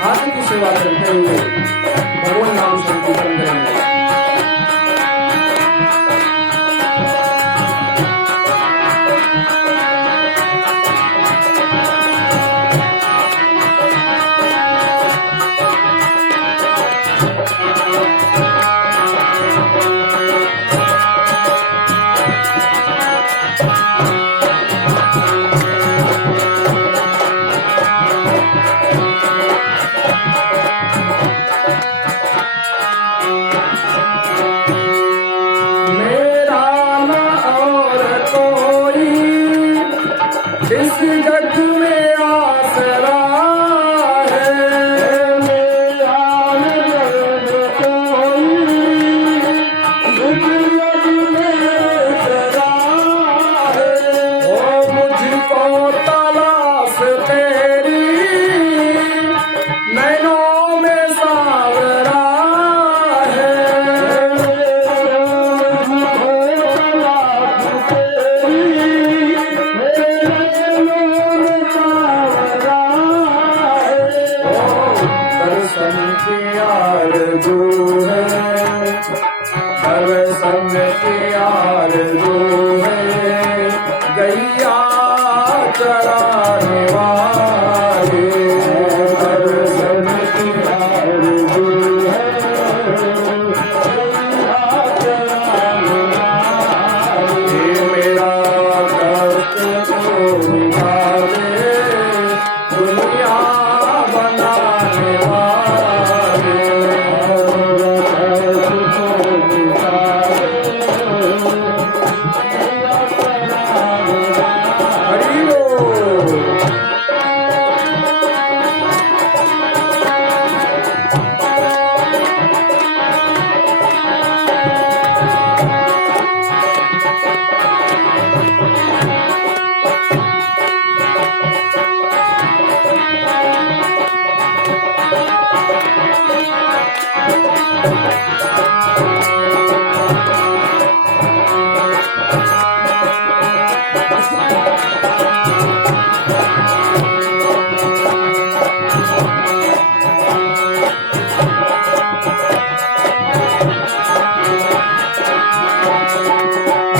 हाथी की सेवा करते हुए भगवान नाम संकीर्तन करेंगे। इस जग में आसरा है मेरा कोई, इस जग में आसरा है। ओ मुझको तलाश तेरी नैनों में सावरा है, दर्शन की आरज़ू है, दर्शन की आरज़ू है, गैया चराने वाले, दर्शन की आरज़ू है, गैया चराने वाले। मेरा कष्ट को निकाले दुनिया बनाने वाले, हरि बोल।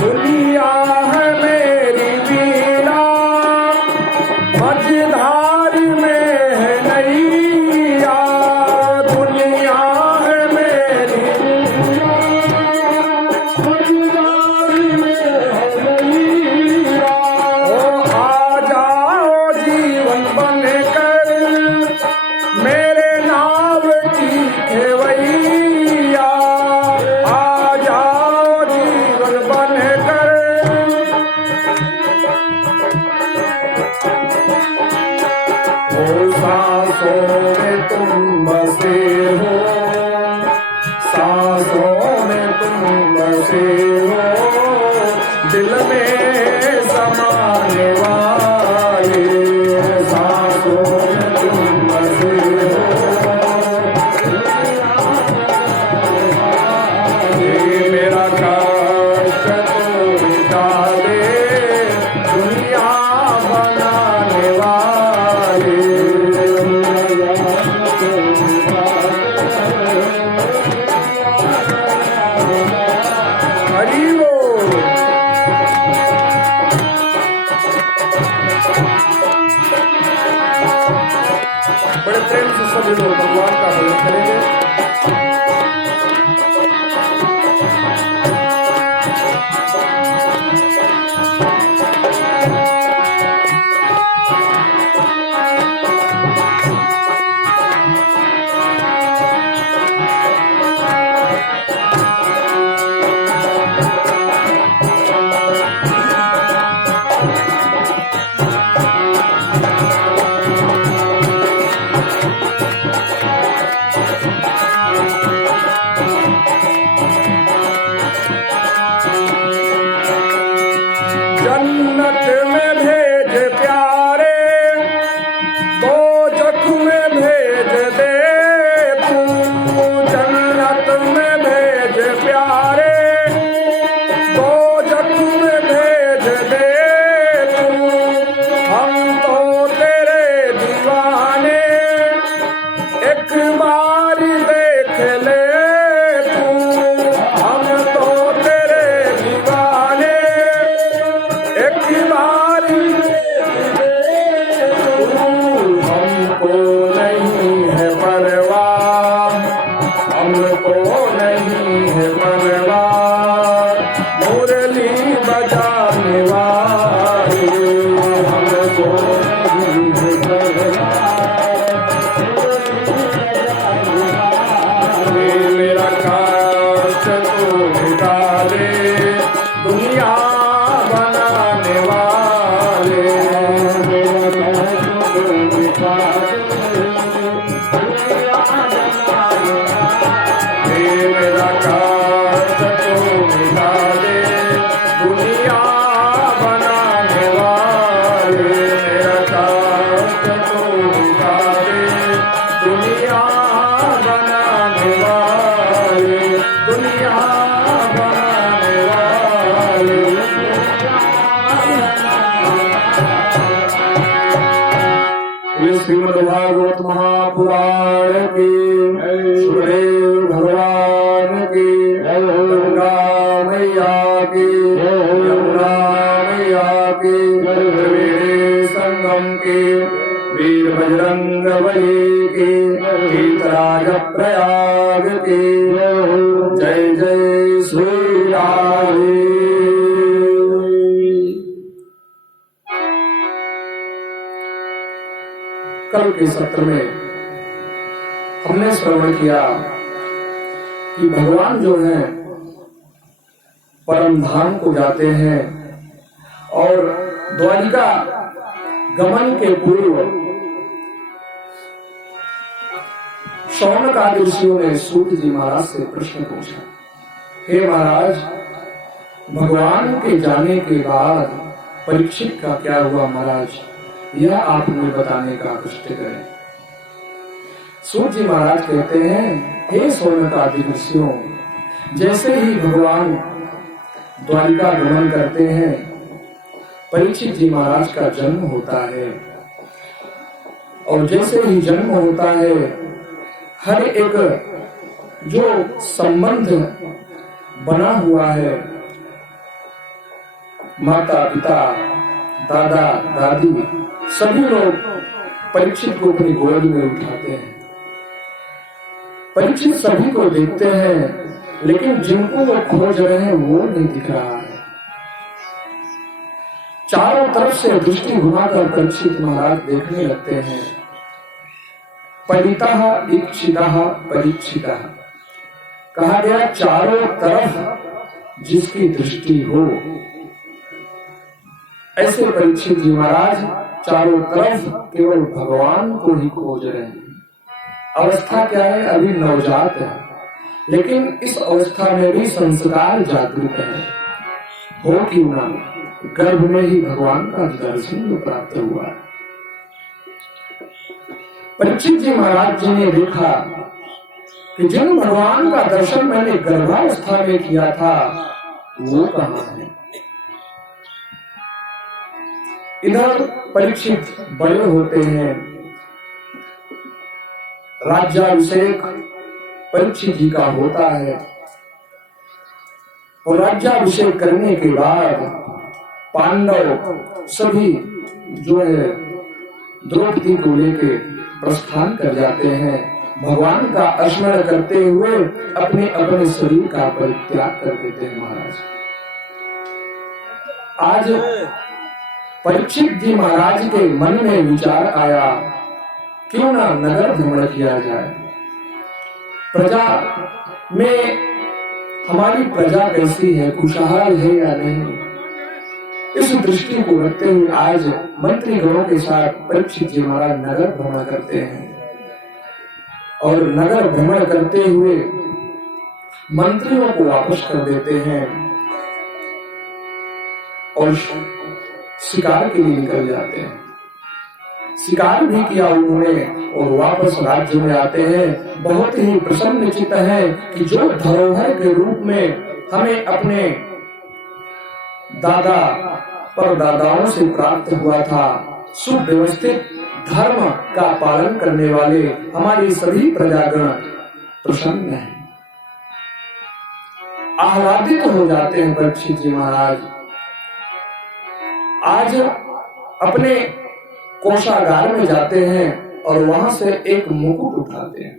दुनिया है मेरी वीणा, मझधार में है नैया, दुनिया है मेरी वीणा, मझधार में है नैया। ओ आ जाओ जीवन बनकर मेरे नाव की खेवैया, आ जाओ जीवन बनकर ओ सांसों में तुम बसे हो, सांसों में तुम बसे हो, दिल में समाने वाले, सांसों में तुम बसे हो। ये मेरा कष्ट को निकाले दुनिया बनाने वाले, हरि बोल। बड़े प्रेम से सभी लोग भगवान का भजन करेंगे। जन्नत में भेज प्यारे तो जख में भेज दे तू, जन्नत में भेज प्यारे तो जख में भेज दे तू। हम तो तेरे दीवाने एक बार देख ले तू, हम तो तेरे दीवाने एक बार हमको नहीं है परवाह, हमको नहीं है परवाह मुरली बजाने वाले, हमको नहीं है परवाह मेरा काश तू मिटा दे दुनिया बनाने वाले, मेरा काश तू मिटा दे दुनिया बनाने वाले, मेरा काश तू मिटा दे दुनिया बनाने वाले, दुनिया बनाने वाले। ये श्रीमद्भागवत महापुराण की सुखदेव भगवान की, गंगा मैया की, यमुना मैया की, त्रिवेणी संगम की, वीर बजरंग बली की, तीर्थराज प्रयाग की। जय जय श्री राम। कल के सत्र में हमने श्रवण किया कि भगवान जो हैं परम धाम को जाते हैं और द्वारिका गमन के पूर्व शौनकादि ऋषियों ने सूत जी महाराज से प्रश्न पूछा, हे महाराज, भगवान के जाने के बाद परीक्षित का क्या हुआ महाराज, यह आप हमें बताने का कष्ट करें। सूत जी महाराज कहते हैं, हे शौनकादि ऋषियों, जैसे ही भगवान द्वारिका गमन करते हैं परीक्षित जी महाराज का जन्म होता है, और जैसे ही जन्म होता है हर एक जो संबंध बना हुआ है, माता पिता दादा दादी सभी लोग परीक्षित को अपनी गोद में उठाते हैं। परीक्षित सभी को देखते हैं लेकिन जिनको वो खोज रहे हैं वो नहीं दिख रहा है। चारों तरफ से दृष्टि घुमाकर परीक्षित महाराज देखने लगते हैं। परितः इक्षितः परीक्षितः कहा गया, चारों तरफ जिसकी दृष्टि हो। ऐसे परीक्षित जी महाराज चारों तरफ केवल भगवान को ही खोज रहे हैं। अवस्था क्या है, अभी नवजात है, लेकिन इस अवस्था में भी संस्कार जागृत है। हो क्यों ना, गर्भ में ही भगवान का दर्शन प्राप्त हुआ। परीक्षित जी महाराज जी ने देखा कि जिन भगवान का दर्शन मैंने गर्भावस्था में किया था वो कहाँ है। इधर परीक्षित बड़े होते हैं, राज्याभिषेक परीक्षित जी का होता है, और राज्याभिषेक करने के बाद पांडव सभी जो है द्रौपदी को लेके प्रस्थान कर जाते हैं, भगवान का स्मरण करते हुए अपने अपने शरीर का परित्याग कर देते हैं। महाराज आज परीक्षित जी महाराज के मन में विचार आया, क्यों ना नगर भ्रमण किया जाए। प्रजा में हमारी प्रजा कैसी है, खुशहाल है या नहीं, इस दृष्टि को रखते हुए आज मंत्री गणों के साथ परीक्षित जी महाराज नगर भ्रमण करते हैं। और नगर भ्रमण करते हुए मंत्रियों को वापस कर देते हैं और शिकार के लिए निकल जाते हैं। शिकार भी किया उन्होंने और वापस राज्य में आते हैं। बहुत ही प्रसन्न चित्त है कि जो धरोहर के रूप में हमें अपने दादा परदादाओं से प्राप्त हुआ था, सुव्यवस्थित धर्म का पालन करने वाले हमारी सभी प्रजागण प्रसन्न हैं, आह्लादित हो जाते हैं। परीक्षित जी महाराज आज अपने कोषागार में जाते हैं और वहां से एक मुकुट उठाते हैं।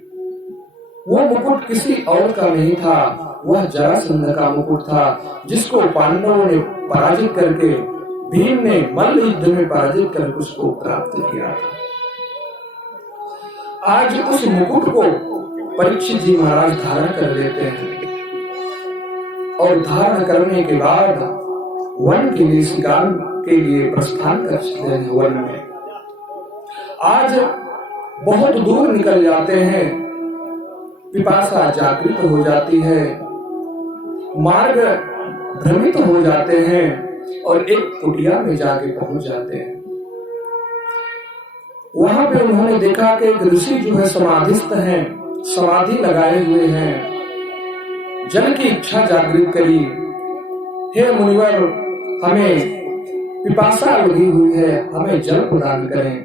वो मुकुट किसी और का नहीं था, वह जरासंध का मुकुट था, जिसको पांडवों ने पराजित करके, भीम ने मल्ल युद्ध में पराजित करके उसको प्राप्त किया था। आज उस मुकुट को परीक्षित जी महाराज धारण कर लेते हैं और धारण करने के बाद वन के लिए, शिकार के लिए प्रस्थान करते हैं। वन में आज बहुत दूर निकल जाते हैं, पिपासा जागृत हो जाती है, मार्ग भ्रमित हो जाते हैं और एक कुटिया में जाके पहुंच जाते हैं। वहां पे उन्होंने देखा कि एक ऋषि जो है समाधिस्थ हैं, समाधि लगाए हुए हैं। जल की इच्छा जागृत करी, हे मुनिवर, हमें पिपासा लगी हुई है, हमें जल प्रदान करें,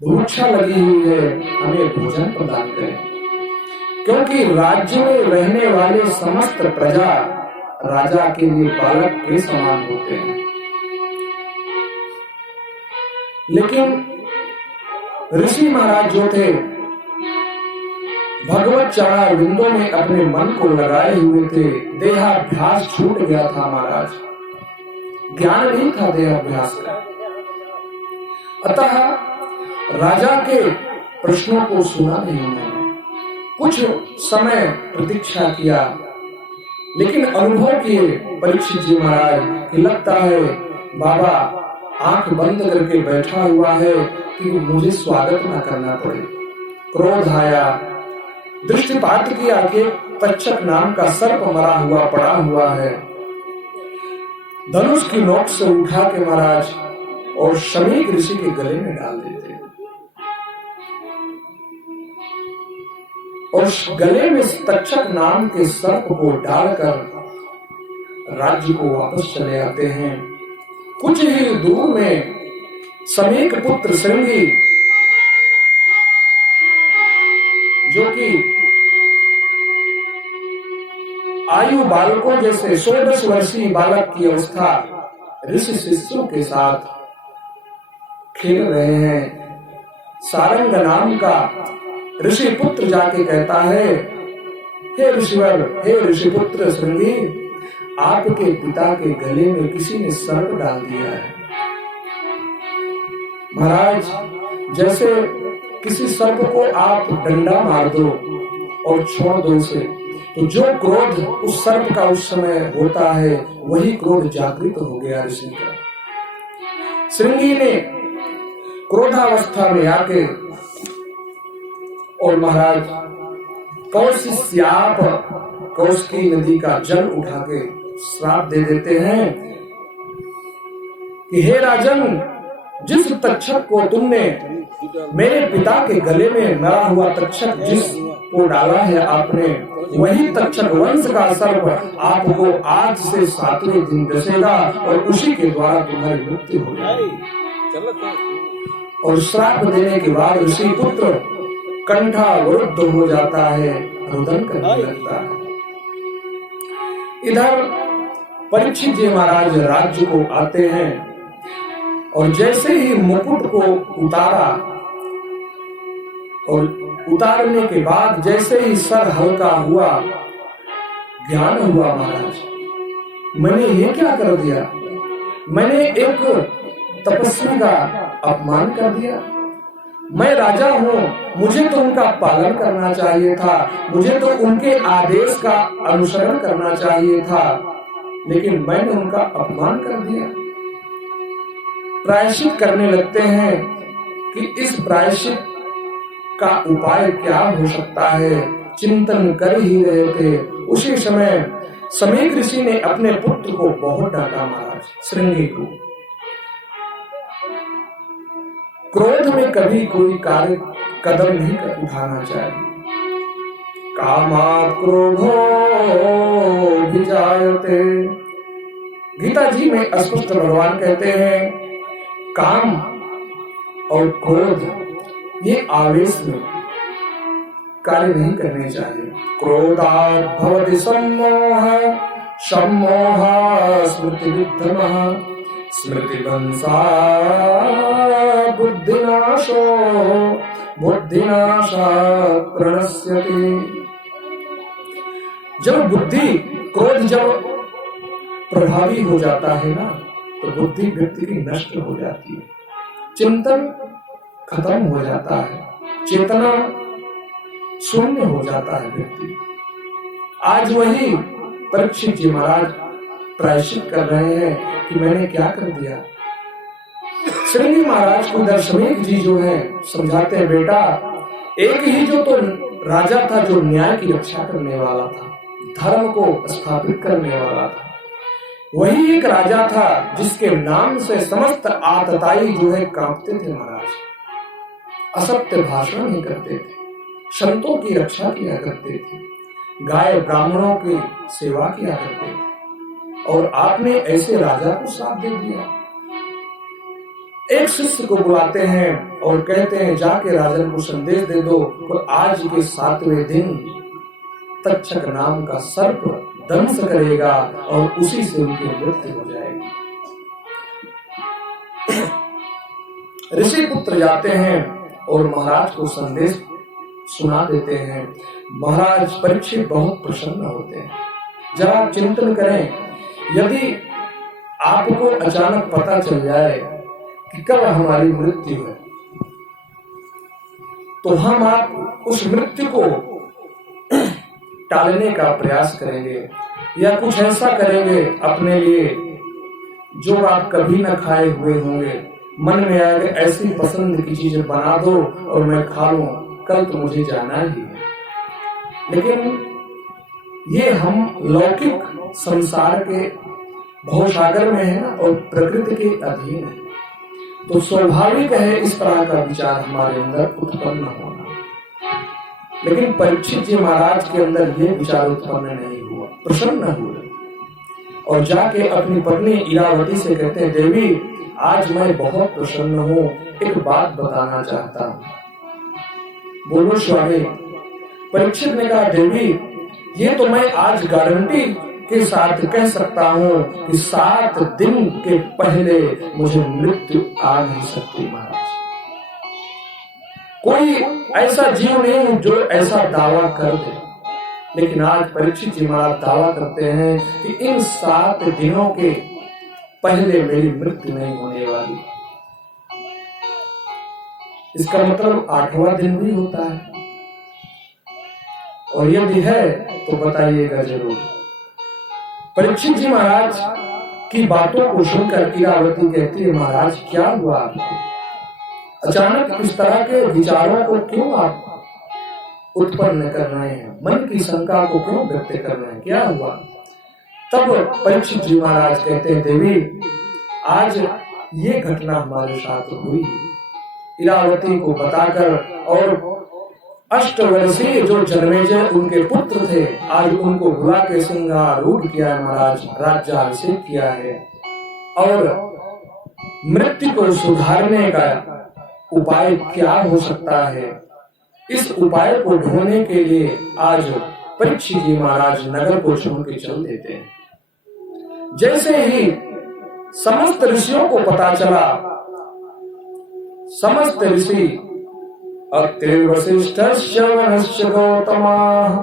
भूक्षा लगी हुई है, हमें भोजन प्रदान करें। क्योंकि राज्य में रहने वाले समस्त प्रजा राजा के लिए बालक के समान होते हैं, लेकिन ऋषि महाराज जो थे भगवत चरण बिंदों में अपने मन को लगाए हुए थे। देहाभ्यास छूट गया था महाराज, ज्ञान नहीं था देहाभ्यास का। अतः राजा के प्रश्नों को सुना नहीं उन्होंने, कुछ समय प्रतीक्षा किया, लेकिन अनुभव किए परीक्षित जी महाराज कि लगता है बाबा आंख बंद करके बैठा हुआ है कि मुझे स्वागत न करना पड़े। क्रोध आया, दृष्टिपात किया कि तक्षक नाम का सर्प मरा हुआ पड़ा हुआ है। धनुष की नोक से उठा के महाराज और शमीक ऋषि के गले में डाल देते और गले में तक्षक नाम के सर्प को डालकर राज्य को वापस चले आते हैं। कुछ ही दूर में शमीक पुत्र श्रृंगी, जो कि आयु बालकों जैसे 16 वर्षीय बालक की अवस्था, ऋषि शिष्यों के साथ खेल रहे हैं। सारंग नाम का ऋषि पुत्र जाके कहता है, हे ऋषिवर, हे ऋषिपुत्र श्रृंगी, आपके पिता के गले में किसी ने सर्प डाल दिया है। महाराज, जैसे किसी सर्प को आप डंडा मार दो और छोड़ दो उसे, तो जो क्रोध उस सर्प का उस समय होता है, वही क्रोध जागृत हो गया ऋषि का। श्रृंगी ने क्रोधावस्था में आके और महाराज कौशिकी नदी का जल उठा के श्राप दे देते हैं कि हे राजन, जिस तक्षक को तुमने, मेरे पिता के गले में मरा हुआ तक्षक जिसको डाला है आपने, वही तक्षक वंश का सर्प आपको आज से 7वें दिन डसेगा और उसी के द्वारा तुम्हारी मृत्यु हो जाएगी। और श्राप देने के बाद ऋषि पुत्र कंठावरुद्ध हो जाता है, रुदन करने लगता है। इधर परीक्षित जी महाराज राज्य को आते हैं और जैसे ही मुकुट को उतारा, और उतारने के बाद जैसे ही सर हल्का हुआ, ज्ञान हुआ महाराज, मैंने ये क्या कर दिया, मैंने एक तपस्वी का अपमान कर दिया। मैं राजा हूं, मुझे तो उनका पालन करना चाहिए था, मुझे तो उनके आदेश का अनुसरण करना चाहिए था, लेकिन मैंने उनका अपमान कर दिया। प्रायश्चित करने लगते हैं कि इस प्रायश्चित का उपाय क्या हो सकता है, चिंतन कर ही रहे थे। उसी समय समीक ऋषि ने अपने पुत्र को बहुत डांटा महाराज, श्रृंगी को। क्रोध में कभी कोई कार्य कदम नहीं उठाना चाहिए। कामात् क्रोधो विजायते। गीता जी में स्पष्ट भगवान कहते हैं, काम और क्रोध ये आवेश में कार्य नहीं करने चाहिए। क्रोधात् भवति सम्मोहः, सम्मोहात् स्मृतिविभ्रमः, स्मृतिभ्रंशात् बुद्धिनाशो, बुद्धिनाशात् प्रणश्यति। जब बुद्धि क्रोध जब प्रभावी हो जाता है ना, तो बुद्धि व्यक्ति की नष्ट हो जाती है, चिंतन खत्म हो जाता है, चेतना शून्य हो जाता है व्यक्ति। आज वही परीक्षित जी महाराज प्रायश्चित कर रहे हैं कि मैंने क्या कर दिया। श्रृंगी महाराज को दर्शनीक जी जो है समझाते हैं, बेटा एक ही जो तो राजा था जो न्याय की रक्षा करने वाला था, धर्म को स्थापित करने वाला था, वही एक राजा था जिसके नाम से समस्त आतताई जो है कांपते थे महाराज। असत्य भाषण नहीं करते थे, संतों की रक्षा किया करते थे, गाय ब्राह्मणों की सेवा किया करते थे, और आपने ऐसे राजा को साथ दे दिया। एक शिष्य को बुलाते हैं और कहते हैं, जाके राजन को संदेश दे दो कि आज के 7वें दिन तक्षक नाम का सर्प दंश करेगा और उसी से उनकी मृत्यु हो जाएगी। ऋषि पुत्र जाते हैं और महाराज को संदेश सुना देते हैं। महाराज परीक्षित बहुत प्रसन्न होते हैं। जरा चिंतन करें, यदि आपको अचानक पता चल जाए कि कब हमारी मृत्यु है, तो हम आप उस मृत्यु को टालने का प्रयास करेंगे या कुछ ऐसा करेंगे अपने लिए जो आप कभी न खाए हुए होंगे। मन में आगे ऐसी पसंद की चीज बना दो और मैं खा लूं, कल तो मुझे जाना ही है। लेकिन ये हम लौकिक संसार के भवसागर में है ना, और प्रकृति के अधीन है, तो स्वाभाविक है इस तरह का विचार हमारे अंदर उत्पन्न होना। लेकिन परीक्षित जी महाराज के अंदर ये विचार उत्पन्न नहीं हुआ, प्रसन्न हुए और जाके अपनी पत्नी इरावती से कहते हैं, देवी आज मैं बहुत प्रसन्न हूँ, एक बात बताना चाहता हूँ। बोलो स्वामी। परीक्षित ने कहा, देवी ये तो मैं आज गारंटी के साथ कह सकता हूँ कि 7 दिन के पहले मुझे मृत्यु आ नहीं सकती महाराज। कोई ऐसा जीव नहीं जो ऐसा दावा कर दे, लेकिन आज परीक्षित जी महाराज दावा करते हैं कि इन 7 दिनों के पहले मेरी मृत्यु नहीं होने वाली। इसका मतलब 8वां दिन भी होता है, और यदि है तो बताइएगा जरूर। परीक्षित जी महाराज की बातों को सुनकर इरावती कहती है, महाराज क्या हुआ आपको? अचानक इस तरह के विचारों को क्यों आप उत्पन्न कर रहे हैं? मन की शंका को क्यों व्यक्त कर रहे हैं? क्या हुआ? तब परीक्षित जी महाराज कहते हैं, देवी आज ये घटना हमारे साथ हुई। इरावती को बताकर, और 8 वर्षीय जो जन्मेजय उनके पुत्र थे, आज उनको बुला के सिंहारूढ़ किया है महाराज, राज्याभिषेक किया है, और मृत्यु को सुधारने का उपाय क्या हो सकता है, इस उपाय को ढूंढने के लिए आज परीक्षित जी महाराज नगर को छोड़ के चल देते हैं। जैसे ही समस्त ऋषियों को पता चला, समस्त ऋषि अत्रि वसिष्ठस्य वनस्य गौतमाः,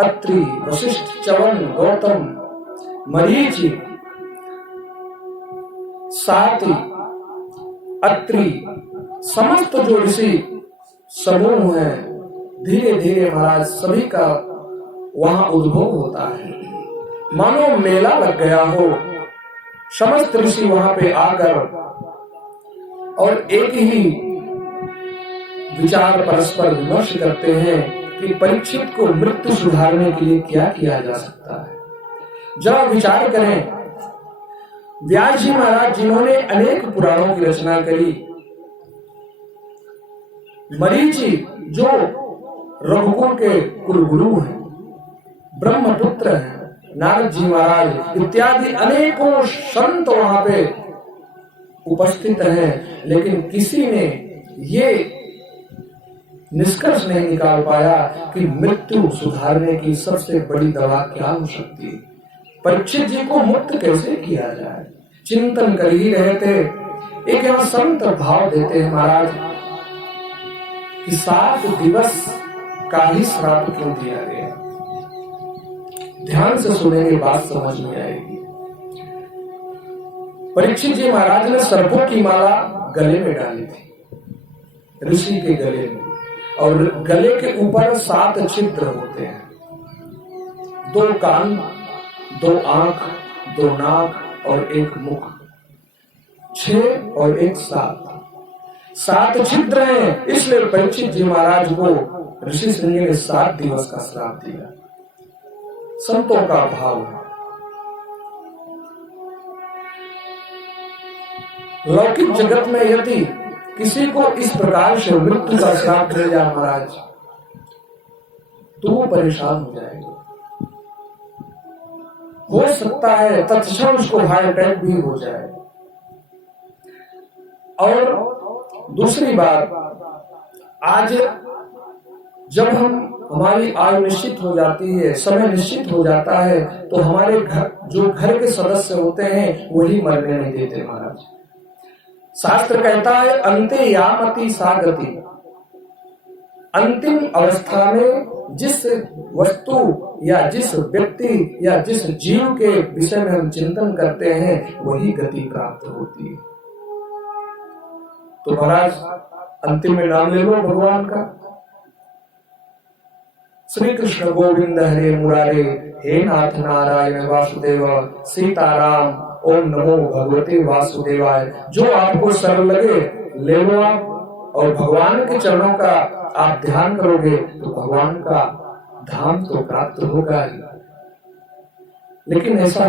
अत्रि वशिष्ठ च्यवन गौतम मरीचि साति अत्रि समस्त जो ऋषि समूह है, धीरे धीरे महाराज सभी का वहां उद्भव होता है। मानो मेला लग गया हो, समस्त ऋषि वहां पे आकर और एक ही विचार परस्पर विमर्श करते हैं कि परीक्षित को मृत्यु सुधारने के लिए क्या किया जा सकता है। जरा विचार करें, व्यास जी महाराज जिन्होंने अनेक पुराणों की रचना करी, मरीचि जो रघुकुल के कुलगुरु हैं, ब्रह्मपुत्र हैं, नारद जी महाराज इत्यादि अनेकों संत वहां पे उपस्थित हैं, लेकिन किसी ने ये निष्कर्ष नहीं निकाल पाया कि मृत्यु सुधारने की सबसे बड़ी दवा क्या हो सकती है, परीक्षित जी को मुक्त कैसे किया जाए। चिंतन कर ही रहे थे, एक यहाँ संत भाव देते हैं महाराज कि 7 दिवस का ही श्राप क्यों दिया गया। ध्यान से सुनेंगे, बात समझ में आएगी। परीक्षित जी महाराज ने सर्पों की माला गले में डाली थी, ऋषि के गले में, और गले के ऊपर 7 छिद्र होते हैं, 2 कान, 2 आंख, 2 नाक और 1 मुख, 6 और 1 7 छिद्र हैं। इसलिए परीक्षित जी महाराज को ऋषि सिंह ने 7 दिवस का श्राप दिया। संतों का भाव है। लौकिक जगत में यदि किसी को इस प्रकार से मृत्यु का श्राप दे जाए महाराज, तो वो परेशान हो जाएगा। हो सकता है तत्क्षण उसको हार्ट अटैक भी हो जाए। और दूसरी बात, आज जब हमारी आयु निश्चित हो जाती है, समय निश्चित हो जाता है, तो हमारे घर के सदस्य होते हैं वही मरने नहीं देते महाराज। शास्त्र कहता है अंते यामति सागति, अंतिम अवस्था में जिस वस्तु या जिस व्यक्ति या जिस जीव के विषय में हम चिंतन करते हैं वही गति प्राप्त होती है। तो महाराज अंतिम में नाम ले लो भगवान का, श्री कृष्ण गोविंद हरे मुरारे, हे नाथ नारायण वासुदेव, सीताराम, ओम नमो भगवते वासुदेवाय। जो आपको सरल लगे ले लो आप, और भगवान के चरणों का आप ध्यान करोगे तो भगवान का धाम तो प्राप्त होगा ही। लेकिन ऐसा